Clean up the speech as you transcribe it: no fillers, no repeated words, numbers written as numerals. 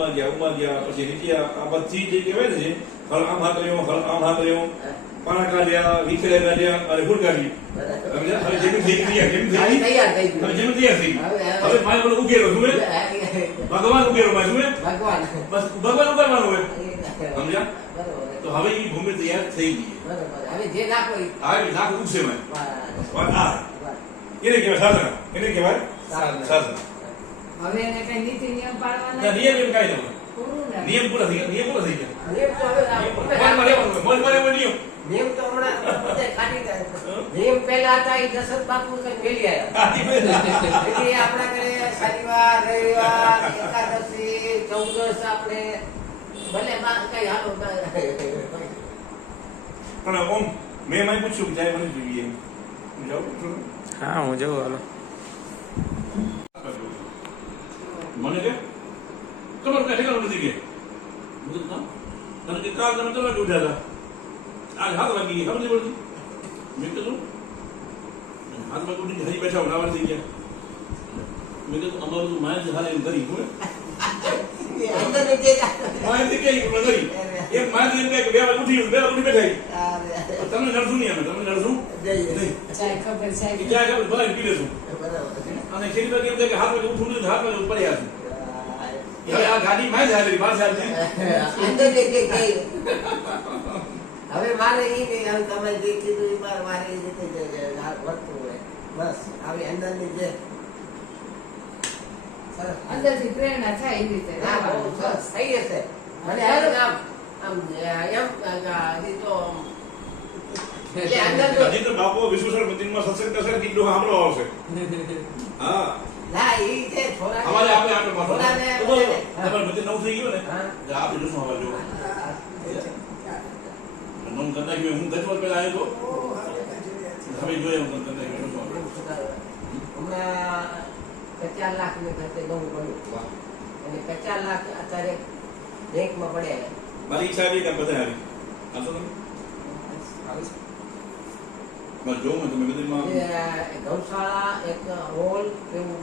ઉમાં ગયા પછી નીકળ્યા. આ બધી જે કહેવાય ને છે હળ આમ હાથ રહ્યો પાણા કાઢ્યા, વિખેરા કાઢ્યા અને ફૂલ કાઢી. હવે જમીન થઈ ગઈ, હવે જમીન તૈયાર થઈ ગઈ. હવે મારે બધું ઉગેરો શું ભગવાન ઉગેરો માં શું બસ ભગવાન ઉગાડવાનું હોય. સમજ્યા? તો હવે એ ભૂમિ તૈયાર થઈ ગઈ. હવે જે નાખો નાખ ઉગશે માં એને કહેવાય સાધના. એને કહેવાય સાધના. હવે એને કઈ નીતિ નિયમ પાડવાના નિયમ એમ કાંઈ નહીં. નિયમ પૂરા થઈ ગયા. નિયમ તો હવે નિયમ તો હમણાં બધા કાઢી ગયા. નિયમ પહેલા હતા એ દશરથ બાપુ કઈ મેલી આવ્યા. એટલે આપણા ઘરે શનિવાર રવિવાર એકાદશી ચૌદશ આપણે ભલે કઈ હાલો પણ ઓમ મેં મને પૂછ્યું જાય મને જોઈએ હું જાઉં. હા હું જઉં. હાલો મને કે ખબર કઈ ઠેકાણું નથી કે તને કે કાલ તમે તમે ઉઠ્યા હતા આજ હાથ વાગી ગઈ ખબર નહીં પડતી. મેં કીધું હાથ વાગી ઉઠી હજી બેઠા ઉઠાવવા થઈ ગયા. મેં કીધું અમારું માય જ હાલ એમ કરી હું માહિતી કઈ કરી એક માહિતી એમ કે બે વાર ઉઠી બેઠા તમને નડશું નહીં. અમે તમને નડશું નહીં. ખબર ક્યાં ખબર ભલે પી લેશું. અને ખેતી પર કેમ થાય કે હાથ વાગે ઉઠું નહીં હાથ વાગે ઉપર આવ્યા હવે આ ગાડી માં જ હાલેલી બહાર ચાલતી. હવે મારે એ નહીં હવે તમે જે કીધું એ મારે એ રીતે વર્તવું હોય બસ આવી અંદરની જે અંદરથી પ્રેરણા થાય એ રીતે થઈ જશે. મને આમ હજી તો બાપુ વિશ્વેશ્વર મંદિરમાં સત્સંગ કરશે કેટલું સાંભળો આવશે. હા ના એ છે થોડા અમારે આપણે આપણે તમારે મંદિર નવું થઈ ગયું ને આપણે જોશું હવે જો નવું કરતા ગયું. હું 10 વર્ષ પહેલા આવ્યો હતો હવે જોઈએ હું કરતા ગયો હમણાં 50 લાખ ને ખર્ચે ઘણું પડ્યું અને 50 લાખ અત્યારે બેંકમાં પડ્યા. મારી ઈચ્છા આવી કે બધા આવી આસો તમે બસ જોઉં તમે મંદિરમાં ગૌશાળા એક હોલ એવું